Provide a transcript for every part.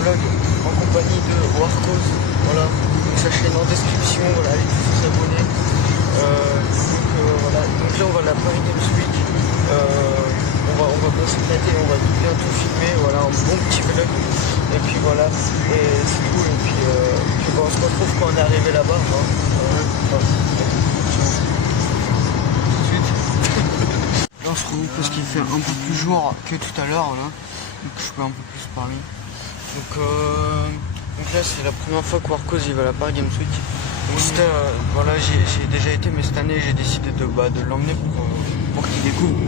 vlog en compagnie de Warcos. Voilà, donc sa chaîne en description, voilà, allez tous vous abonner. Voilà, donc là on va à la Paris Games Week. On va bien s'éclater, on va bien tout filmer, voilà, un bon petit vlog. Et puis voilà, et c'est tout. Et puis bon, on se retrouve quand on est arrivé là-bas. Hein. Là on se retrouve parce qu'il fait un peu plus jour que tout à l'heure, voilà. Donc je peux un peu plus parler. Donc là c'est la première fois que Warcos il va à la Paris Games Week. Voilà, j'ai déjà été, mais cette année j'ai décidé de l'emmener pour qu'il découvre.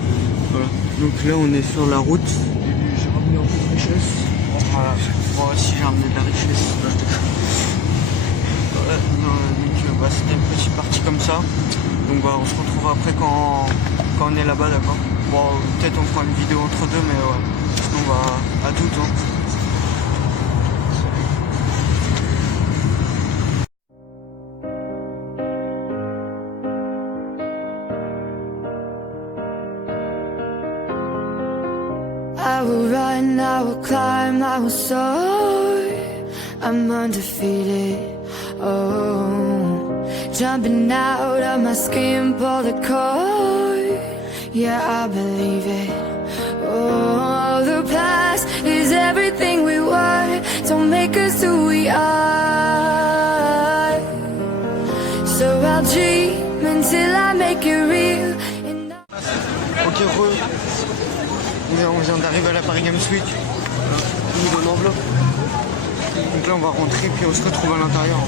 Voilà. Donc là on est sur la route. J'ai ramené un peu de richesse. Voilà. Moi aussi j'ai ramené de la richesse. Voilà. Donc c'était une petite partie comme ça. Donc on se retrouve après quand on est là-bas, d'accord. Bon, peut-être on fera une vidéo entre deux, mais ouais. Sinon à tout hein. I will run, I will climb, I will soar. I'm undefeated. Oh, jumping out of my skin, pull the cord. Yeah, I believe it. Oh, the past is everything we were. Don't make us who we are. So I'll dream until I make it real. Ok, on vient d'arriver à la Paris Games Week. Il nous donne l'enveloppe. Donc là on va rentrer puis on se retrouve à l'intérieur.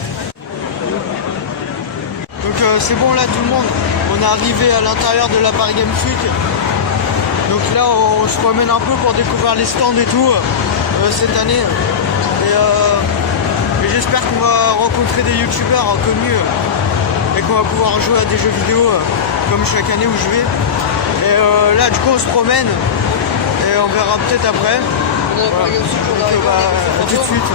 Donc c'est bon là tout le monde. On est arrivé à l'intérieur de la Paris Games Week. Donc là on se promène un peu pour découvrir les stands et tout cette année. Et j'espère qu'on va rencontrer des youtubeurs inconnus et qu'on va pouvoir jouer à des jeux vidéo comme chaque année où je vais. Et là du coup on se promène. Et on verra peut-être après. Voilà. Donc, à tout de suite.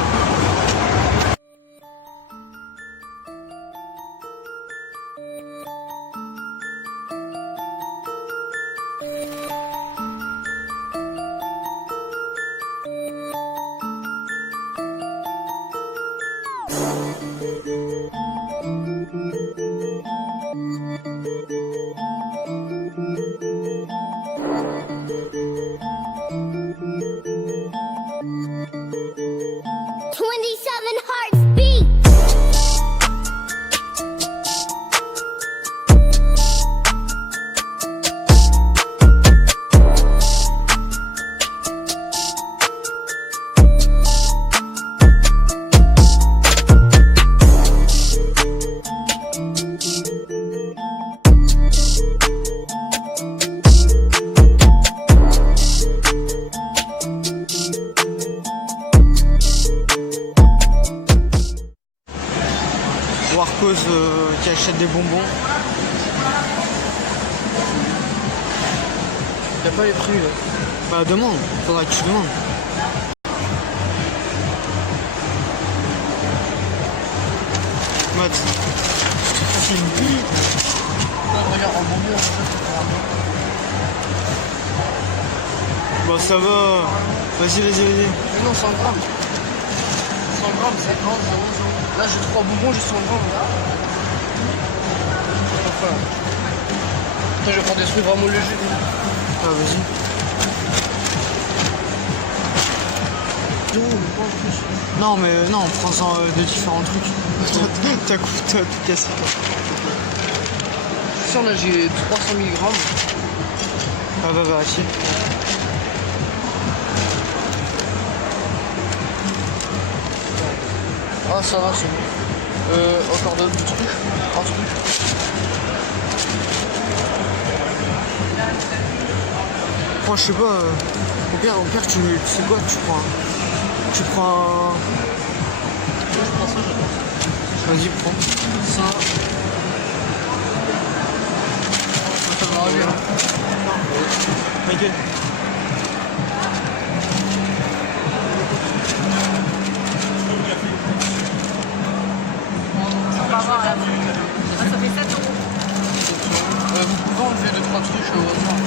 Warcos qui achète des bonbons. T'as pas les prix là? Bah demande, faudra que tu demandes. Matt. Regarde en bonbon, Bon ça va. Vas-y. Mais non, 100 grammes. 100 grammes, c'est 30, 0, 0. Là, j'ai 3 bonbons, j'ai 100 grammes. Enfin. Attends, je vais prendre des trucs vraiment légers. Ah, vas-y. Non, mais non, prends-en de différents trucs. T'as tout cassé. Ça, là, j'ai 300 000 grammes. Ah, va vérifier. Ah, ça va, c'est bon. Encore d'autres trucs. Un truc. Moi, je sais pas. Au pire, tu sais quoi, tu prends. Je prends ça, Vas-y, prends. Ça va aller. Michael. Ça fait 7 €. Vous pouvez enlever 2-3 trucs au hasard.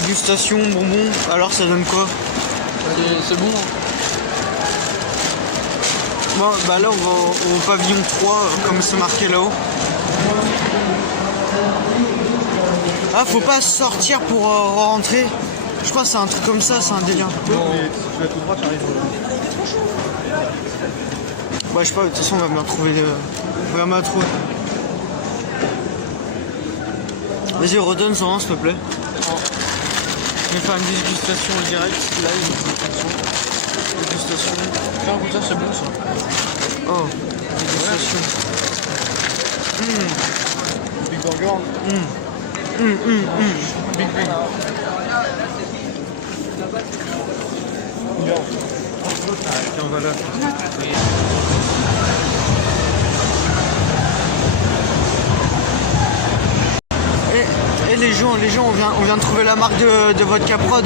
dégustation, bonbons. Alors ça donne quoi? C'est bon. Bon, bah là on va au pavillon 3, comme c'est marqué là-haut. Ah, faut pas sortir pour rentrer. Je crois que c'est un truc comme ça, c'est un délire. Non, mais si tu vas tout droit, tu arrives. Bah, je sais pas, de toute façon, on va bien trouver le. On va bien trouver. Vas-y, redonne ça, s'il te plaît. Je vais faire une dégustation en direct, live. Dégustation. Fais un goût de ça, c'est bon ça. Oh, dégustation. Big Burger. Big Big. Bien. Tiens, voilà. Et les gens, on vient de trouver la marque de votre Caprod,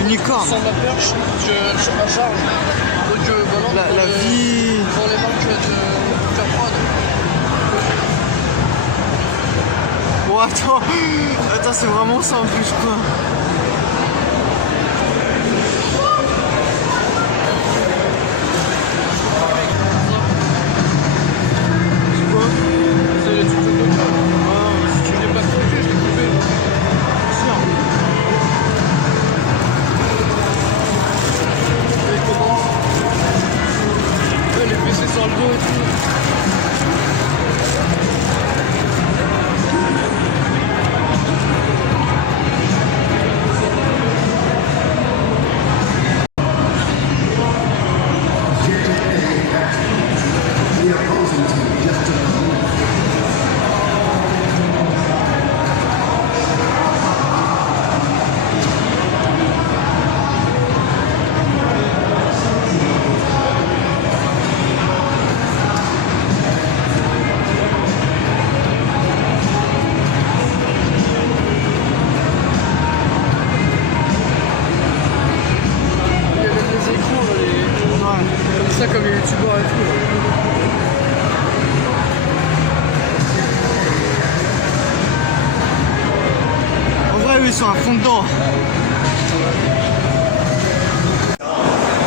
Unicorn. Sans la perche, je la charge. Donc, voilà, La vie. Pour les marques de Caprod. Oh, attends, c'est vraiment ça en plus, quoi. C'est les trucs de coca. Si tu l'ai pas coupé, je l'ai coupé. Et comment? Ouais, les PC sur le dos et tout. Ça comme les youtubeurs et tout. En vrai, eux, ils sont à fond dedans.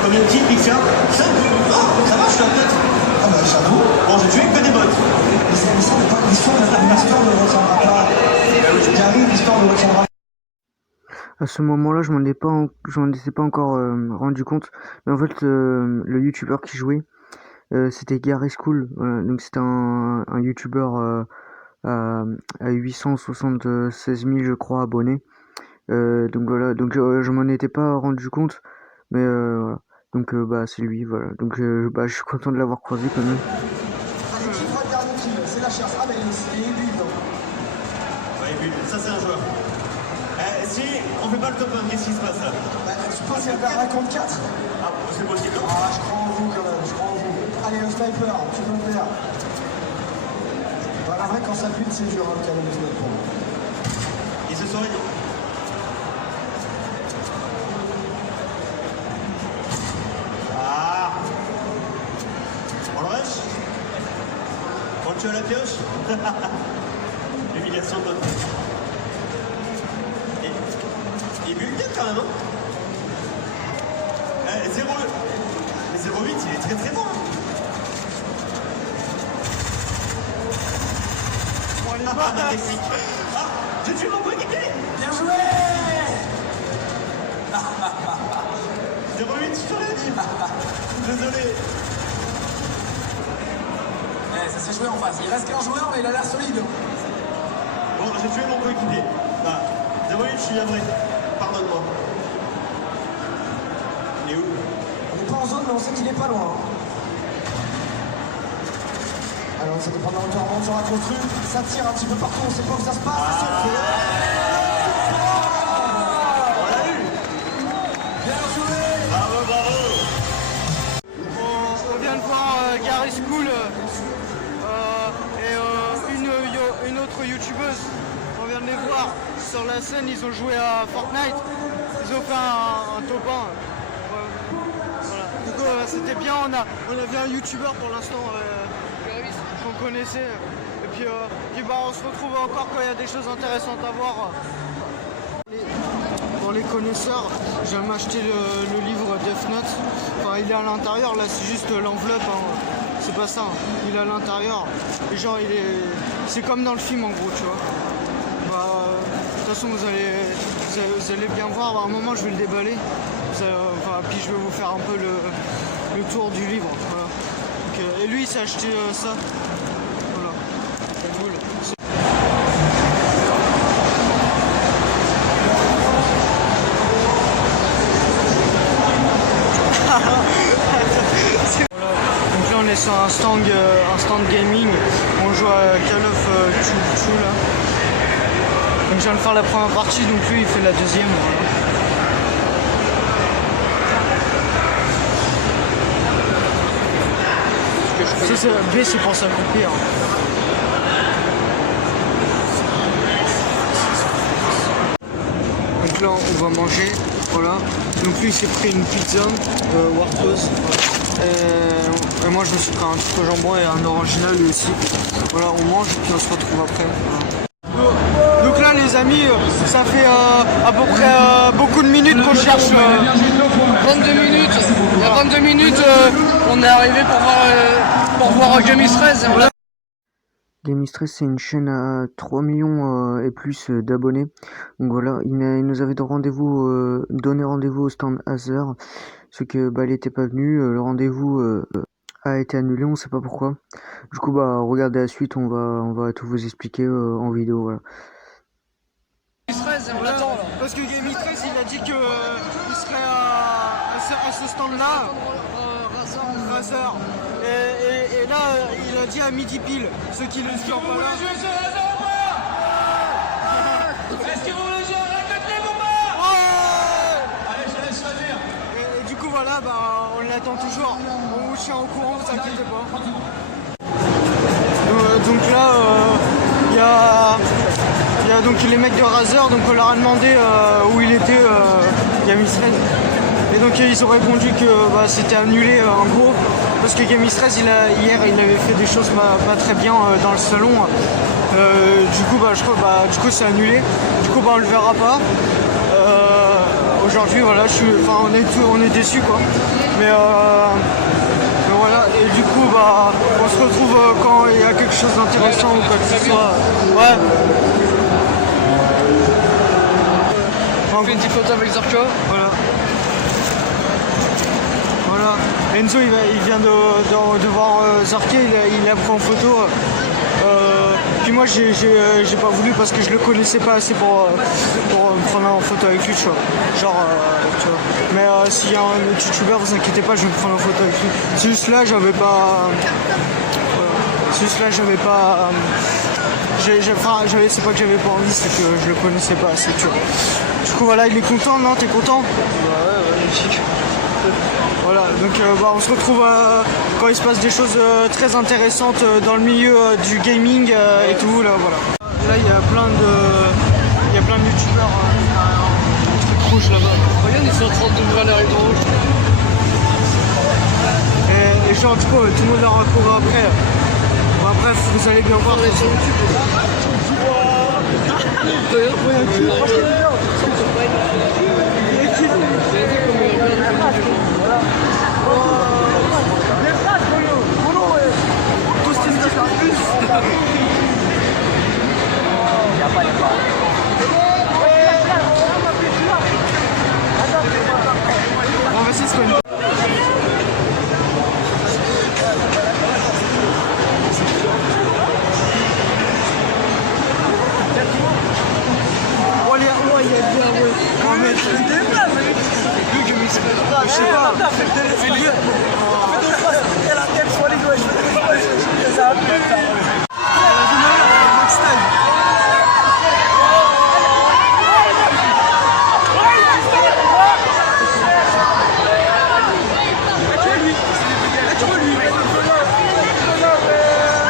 Comme une petite Pixia, 5 ça marche la tête. Ah bah j'avoue, bon j'ai tué que des bots. Mais l'histoire ne retiendra pas. J'arrive, l'histoire ne retiendra pas. À ce moment-là, je m'en étais pas encore rendu compte. Mais en fait, le youtubeur qui jouait, c'était Gary School. Voilà. Donc c'était un youtubeur à 876 000, je crois, abonnés. Donc voilà, donc je m'en étais pas rendu compte. Mais voilà. Donc bah c'est lui, voilà. Donc bah je suis content de l'avoir croisé quand même. Allez, qui fera le dernier kill? C'est la chasse. Ah mais il est nul. Ouais, nul. Ça c'est un joueur. Si on fait pas le top 1, qu'est-ce qui se passe là? Bah, je pense qu'il va perdre contre 4. Ah, c'est possible. Ah, je crois en vous quand même, je crois en vous. Allez, le sniper, tu peux le faire. Bah, la vraie, quand ça bute, c'est dur, le canon de sniper. Il se soigne. Ah. On le rush? On le tue à la pioche? L'humiliation de notre. Il est bien quand même, hein. 0, mais 0,8, il est très très bon. Ah, j'ai tué mon coéquipier. Bien joué. 0,8, je te l'ai dit. Désolé. Ça s'est joué en face. Il reste qu'un joueur, mais il a l'air solide. Bon, j'ai tué mon coéquipier. 0,8, je suis navré. Pardonne-moi. Il est où? On n'est pas en zone, mais on sait qu'il est pas loin. Alors, ça dépend de la hauteur on sera construit. Ça tire un petit peu partout, on sait pas où ça se passe. Ça se fait. On l'a eu. Bien joué. Bravo, bravo. On vient de voir Gary School et une autre youtubeuse. On vient de les voir sur la scène, ils ont joué à Fortnite. Ils ont fait un top 1. Voilà. Donc c'était bien, on a vu un youtubeur pour l'instant qu'on connaissait. Et puis bah, on se retrouve encore quand il y a des choses intéressantes à voir. Bon, connaisseur, j'aime m'acheter le livre Death Note. Enfin, il est à l'intérieur, là c'est juste l'enveloppe, hein. C'est pas ça, hein. Il est à l'intérieur. Et genre, c'est comme dans le film en gros, tu vois. Bah, de toute façon, vous allez bien voir. À un moment, je vais le déballer. Puis je vais vous faire un peu le tour du livre. Voilà. Donc, et lui, il s'est acheté ça. Voilà. C'est cool. Donc là on est sur un stand gaming, on joue à Call of Duty là. Donc je viens de faire la première partie, donc lui il fait la deuxième. Voilà. Ça, B c'est pour s'accomplir. Donc là on va manger, voilà. Donc lui il s'est pris une pizza Warthos. Et moi je me suis pris un truc au jambon et un original lui aussi. Voilà, on mange et puis on se retrouve après. Voilà. Donc là les amis, ça fait à peu près beaucoup de minutes qu'on cherche. 22 minutes. Il y a 22 minutes, on est arrivé pour voir Game is 13. Voilà. Game is 13, c'est une chaîne à 3 millions et plus d'abonnés. Donc voilà, il nous avait donné rendez-vous au stand Acer. Ce que il était pas venu, le rendez-vous a été annulé, on sait pas pourquoi. Du coup regardez la suite, on va tout vous expliquer en vidéo, voilà. Parce que Game 13 il a dit que il serait à ce stand là Razer. Et là il a dit à midi pile, ceux qui ne sont pas là. Est-ce que vous voulez jouer à Racket les bombes? Allez, je laisse choisir. Et du coup voilà, on l'attend toujours. On vous tient au courant, vous inquiétez pas. Donc là, il y a donc les mecs de Razer, donc on leur a demandé où il était, Game 13. Et donc ils ont répondu que c'était annulé en gros, parce que Game 13 hier il avait fait des choses pas très bien dans le salon. Du coup du coup c'est annulé. Du coup on le verra pas. Aujourd'hui voilà, on est déçus quoi. Mais voilà, et du coup on se retrouve quand il y a quelque chose d'intéressant ou quoi que ce soit. Ouais. On fait une petite photo avec Zorko. Voilà. Voilà. Enzo il vient de voir Zarké, il a pris en photo. Puis moi j'ai pas voulu parce que je le connaissais pas assez pour me prendre en photo avec lui, tu vois. Genre tu vois. Mais s'il y a un autre youtubeur, vous inquiétez pas, je vais me prendre en photo avec lui. C'est juste là j'avais pas. C'est pas que j'avais pas envie, c'est que je le connaissais pas assez, tu vois. Du coup voilà, il est content, non? T'es content? Ouais, magnifique. Voilà, donc on se retrouve quand il se passe des choses très intéressantes dans le milieu du gaming et tout, là voilà. Là il y a plein de youtubeurs trucs rouges là-bas. Regarde, ils sont en train d'ouvrir les rideaux rouges. Et genre du coup tout le monde leur a couru après. Bon, bref, vous allez bien voir. On est sur YouTube. On va essayer de se connaître. Je sais pas.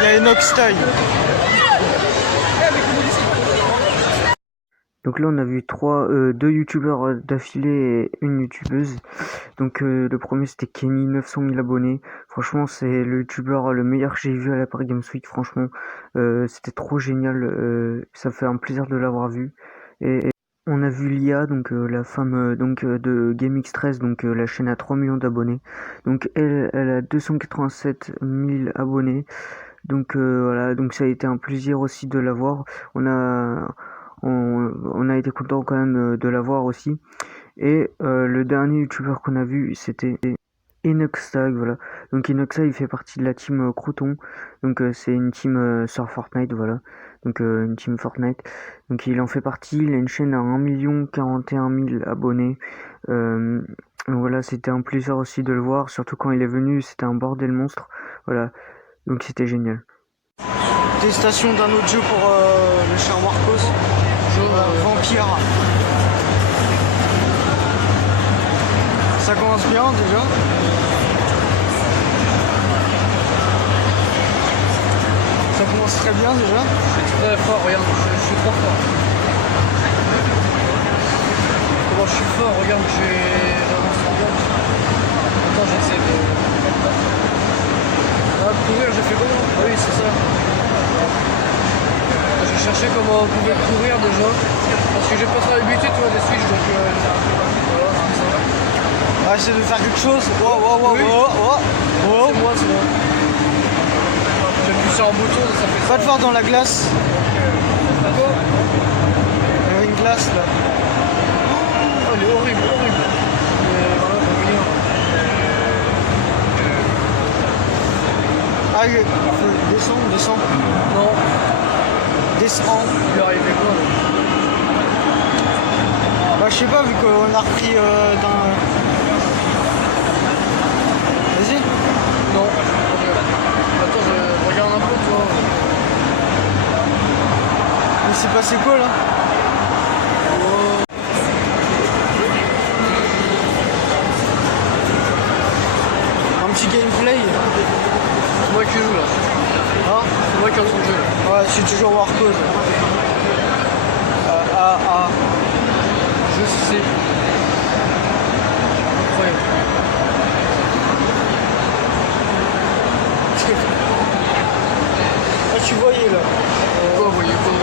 Il y a Enoch Style. Donc là on a vu deux youtubeurs d'affilée et une youtubeuse. Donc le premier c'était Kenny, 900 000 abonnés. Franchement c'est le youtubeur le meilleur que j'ai vu à la Paris Games Week. Franchement c'était trop génial. Ça fait un plaisir de l'avoir vu. Et On a vu Lia, donc la femme de GameX13, donc la chaîne a 3 millions d'abonnés. Donc elle a 287 000 abonnés. Donc voilà, donc ça a été un plaisir aussi de la voir. On a été content quand même de la voir aussi. Et le dernier youtubeur qu'on a vu, c'était Enoxtag, voilà. Donc Enoxtag, il fait partie de la team Croton. Donc c'est une team sur Fortnite, voilà. Donc une team Fortnite. Donc il en fait partie, il a une chaîne à 1 041 000 abonnés. Voilà, c'était un plaisir aussi de le voir, surtout quand il est venu, c'était un bordel monstre. Voilà, donc c'était génial. Testation d'un autre jeu pour le cher Marcos. Vampire. Ça commence bien déjà. Ça commence très bien déjà. Je suis très fort, regarde, je suis trop fort. Comment je suis fort, regarde, j'avance en bien. Attends, j'essaie de... Ah, courir, j'ai fait comment? Ah oui, c'est ça. J'ai cherché comment on pouvait courir déjà. Parce que j'ai pas trop l'habitude, tu vois, des switches, donc voilà, c'est ça. On va essayer de faire quelque chose. Wow. Oui. C'est moi, c'est moi. J'appuie sur un bouton, ça fait ça. Va te voir dans la glace. D'accord. Il y a une glace là. Oh, elle est horrible. Mais voilà, faut venir. Ah, descends. Non, Descends. il est arrivé quoi là? Bah je sais pas, vu qu'on a repris d'un... Vas-y. Non. Attends, je regarde un peu, tu vois. Il s'est passé quoi là? Un petit gameplay. C'est moi qui joue là. Hein? C'est moi qui ai entendu jeu. Ouais, je suis toujours Warcos. Je sais. Incroyable. Ah, tu voyais là. Quoi, vous voyez quoi?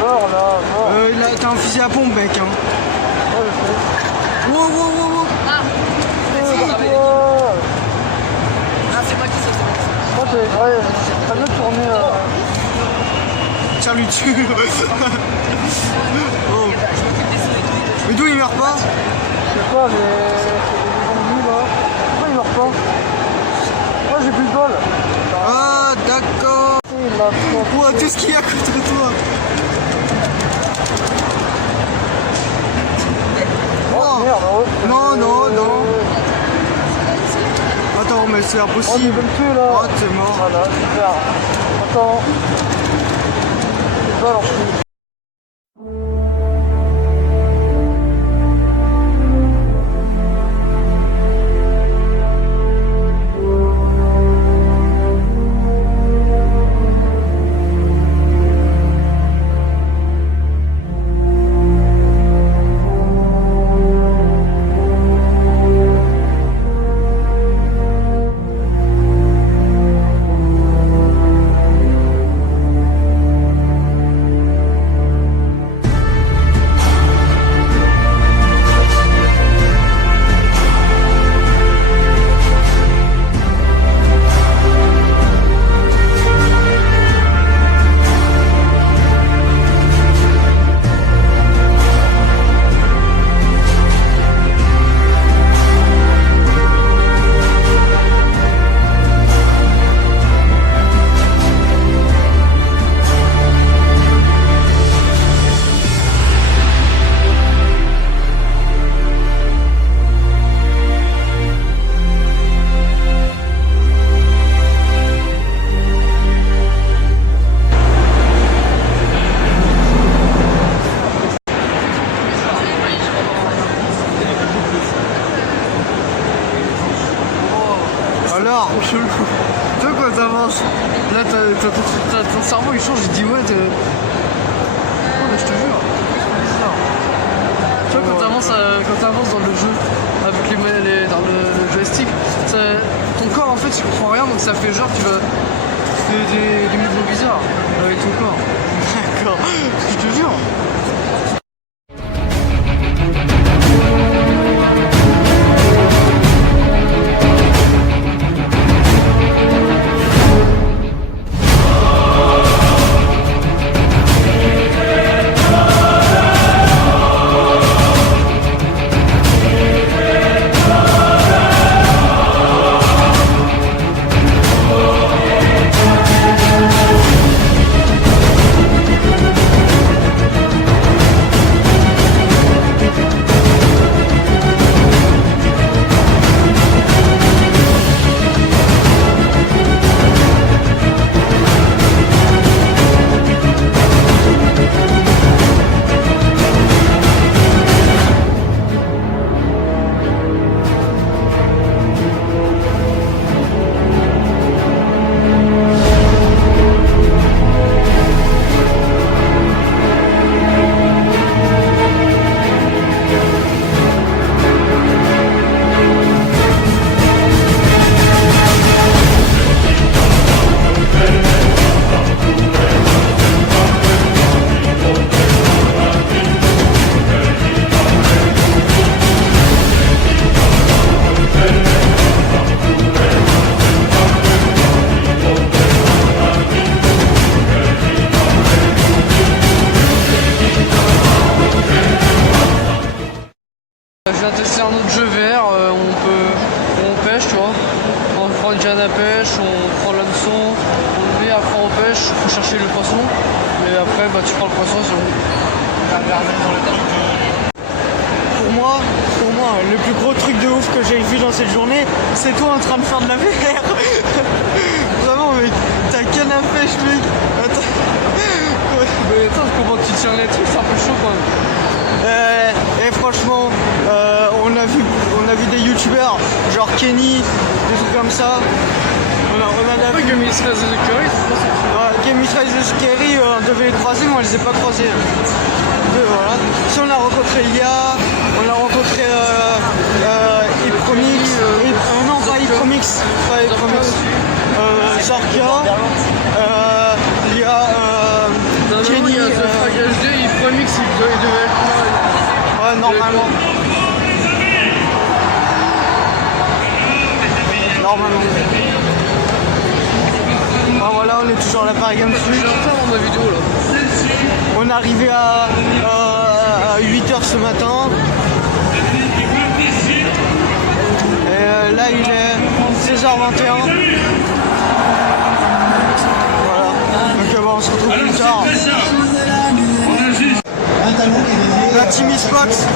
Mort là. T'as un fusil à pompe, mec. Hein. Wow. Ah, c'est moi qui sais. Ouais, t'as bien tourné. Tiens, lui tue. Oh. Mais d'où il meurt pas? Je sais pas, mais pourquoi il meurt pas? Moi j'ai plus de bol. Ah, d'accord. Il m'a fait. Ouah, tout ce qu'il y a contre toi. Oh merde, Non. Attends, mais c'est Oh, il impossible. veut me tuer là. Oh, t'es mort. Voilà, super. Attends. C'est pas alors. Alors, chelou. Toi, quand t'avances, là, ton cerveau il change, il dit ouais, oh, mais je te jure. C'est bizarre. Tu vois, quand t'avances dans le jeu, avec dans le joystick, tu comprends rien, donc ça fait genre tu fais des mouvements bizarres avec ton corps. D'accord, je te jure. Je viens tester un autre jeu vert, on pêche, tu vois. On prend une canne à pêche, on prend l'hameçon, on le met, après on pêche, il faut chercher le poisson. Et après bah, tu prends le poisson, c'est bon. Pour moi, le plus gros truc de ouf que j'ai vu dans cette journée, c'est toi en train de faire de la VR. Vraiment, mec, ta canne à pêche, mec. Attends. Mais attends, comment tu tiens les trucs, c'est un peu chaud quand même. Et franchement, on a vu des youtubeurs, genre Kenny, des trucs comme ça. On a vu Game is Rise the Scary, Game is Rise the Scary, on devait les croiser, mais on les a pas croisés. Voilà. Si on a rencontré Lia, on a rencontré Ipromix, non pas Ipromix, Zarkia, Lia, Kenny, il y a The Frag HD, Ipromix, il devait être là. Ouais, normalement. Bon, voilà, on est toujours à la Paris Games Week. Je vais faire dans ma vidéo là. On est arrivé à 8h ce matin. Et là, il est 16h21. Voilà. Donc bon, on se retrouve plus tard. La Team Xbox.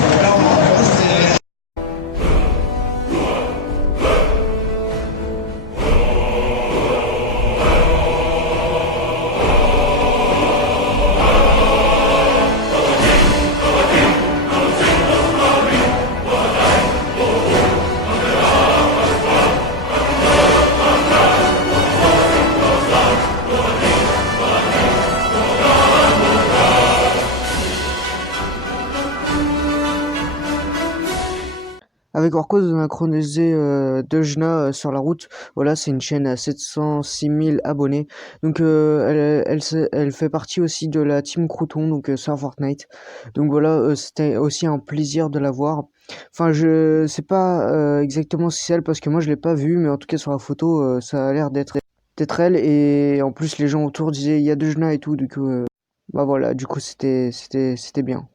Avec Orcos, on a chronisé Dejna sur la route. Voilà, c'est une chaîne à 706 000 abonnés. Donc, elle fait partie aussi de la Team Crouton, donc sur Fortnite. Donc voilà, c'était aussi un plaisir de la voir. Enfin, je sais pas exactement si c'est elle, parce que moi je l'ai pas vue, mais en tout cas sur la photo, ça a l'air d'être elle. Et en plus, les gens autour disaient il y a Dejna et tout. Du coup, bah voilà, du coup c'était bien.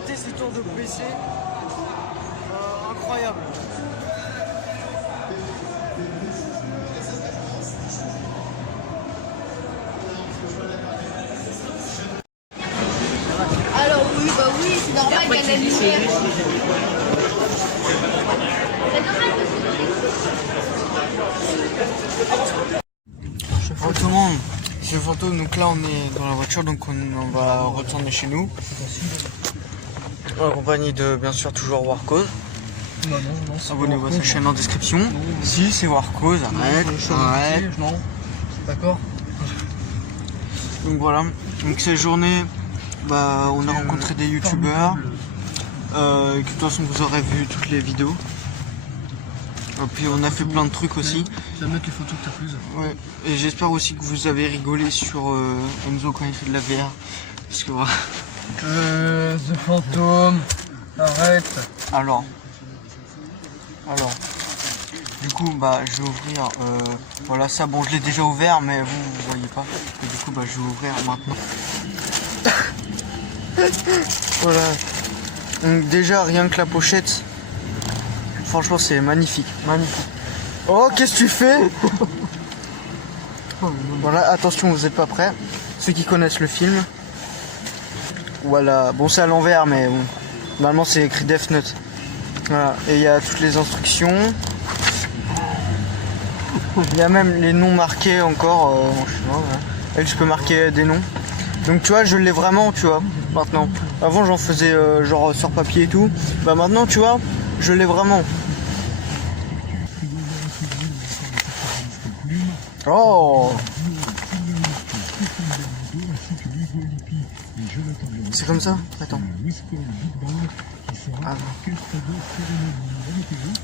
maté ces tours de PC. Incroyable. Alors oui, bah oui, c'est normal qu'il y a de la lumière. Bonjour tout le monde, c'est Fantôme, donc là on est dans la voiture, donc on va retourner chez nous. En compagnie de bien sûr toujours Warcause. Non, Abonnez-vous à sa chaîne en description. Si c'est Warcause, arrête. Non. D'accord. Donc voilà, donc cette journée, bah, on a rencontré des youtubeurs, que de toute façon vous aurez vu toutes les vidéos. Et puis on a fait plein de trucs aussi. Je vais mettre les photos que t'as prises. Ouais. Et j'espère aussi que vous avez rigolé sur Enzo quand il fait de la VR. Parce que voilà. The Fantôme, arrête. Alors, du coup, bah, je vais ouvrir, voilà ça, bon, je l'ai déjà ouvert, mais vous voyez pas. Et du coup, bah, je vais ouvrir maintenant. Voilà. Donc déjà, rien que la pochette, franchement, c'est magnifique, magnifique. Oh, qu'est-ce que tu fais? Voilà, attention, vous n'êtes pas prêts. Ceux qui connaissent le film. Voilà, bon, c'est à l'envers, mais bon. Normalement, c'est écrit Death Note. Voilà, et il y a toutes les instructions. Il y a même les noms marqués encore en chinois. Voilà. Et je peux marquer des noms. Donc tu vois, je l'ai vraiment, tu vois, maintenant. Avant, j'en faisais genre sur papier et tout. Bah maintenant, tu vois, je l'ai vraiment. Oh! C'est comme ça? Attends. Ah.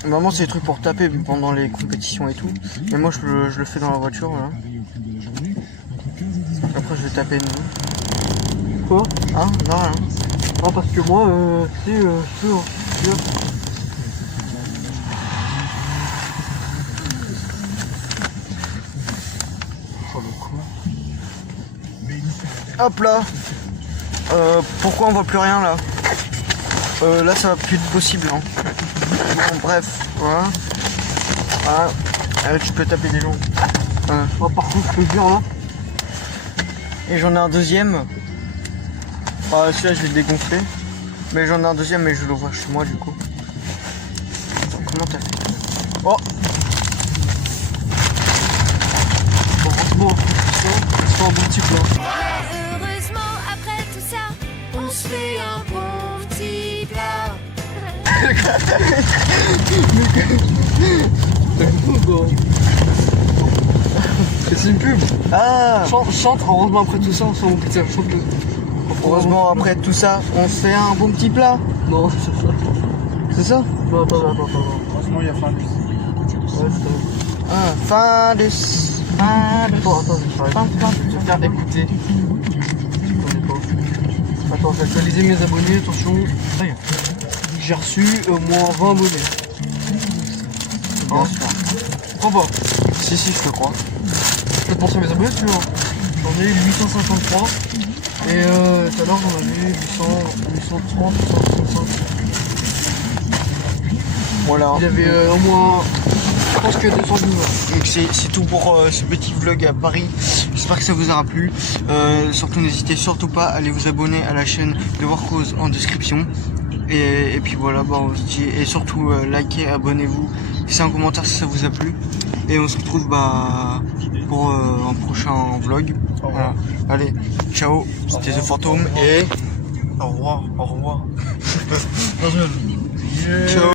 Normalement c'est des trucs pour taper pendant les compétitions et tout. Mais moi je le fais dans la voiture là. Après je vais taper nous. Quoi? Hein? Non rien. Ah, parce que moi, tu sais, Hop là. Pourquoi on voit plus rien là? Là ça va plus être possible hein. Bon, bref, voilà. Voilà. Tu peux taper des gens. Oh, par contre, je peux dire là. Et j'en ai un deuxième. Celui-là je vais le dégonfler. Mais j'en ai un deuxième mais je le vois chez moi du coup. Attends, comment t'as fait? Oh! Heureusement, c'est un bon petit plan. Heureusement, après tout ça, on se fait un bon petit plat. C'est une pub. Ah! Chante, heureusement après tout ça, on se fait un bon petit plat. Chante-le. Heureusement après tout ça, on se fait un bon petit plat. Non, c'est ça. C'est ça? Non, attends. Franchement, il y a fin de. Ouais, c'est ça. Fin de... Attends, je vais faire écouter. Je connais pas. Attends, j'ai actualisé mes abonnés, attention. J'ai reçu au moins 20 abonnés. C'est bien. Tu crois pas? Si, je te crois. Je peux te montrer mes abonnés si tu veux. J'en ai 853. Et tout à l'heure j'en avais 830, 835. Voilà. Il y avait au moins, je pense que 200 viewers. Donc c'est tout pour ce petit vlog à Paris. J'espère que ça vous aura plu. Surtout n'hésitez surtout pas à aller vous abonner à la chaîne de Warcause en description. Et puis voilà, bah, on se dit, et surtout likez, abonnez-vous, laissez un commentaire si ça vous a plu. Et on se retrouve bah, pour un prochain vlog. Voilà. Allez, ciao, c'était The Fantôme et au revoir. Ciao.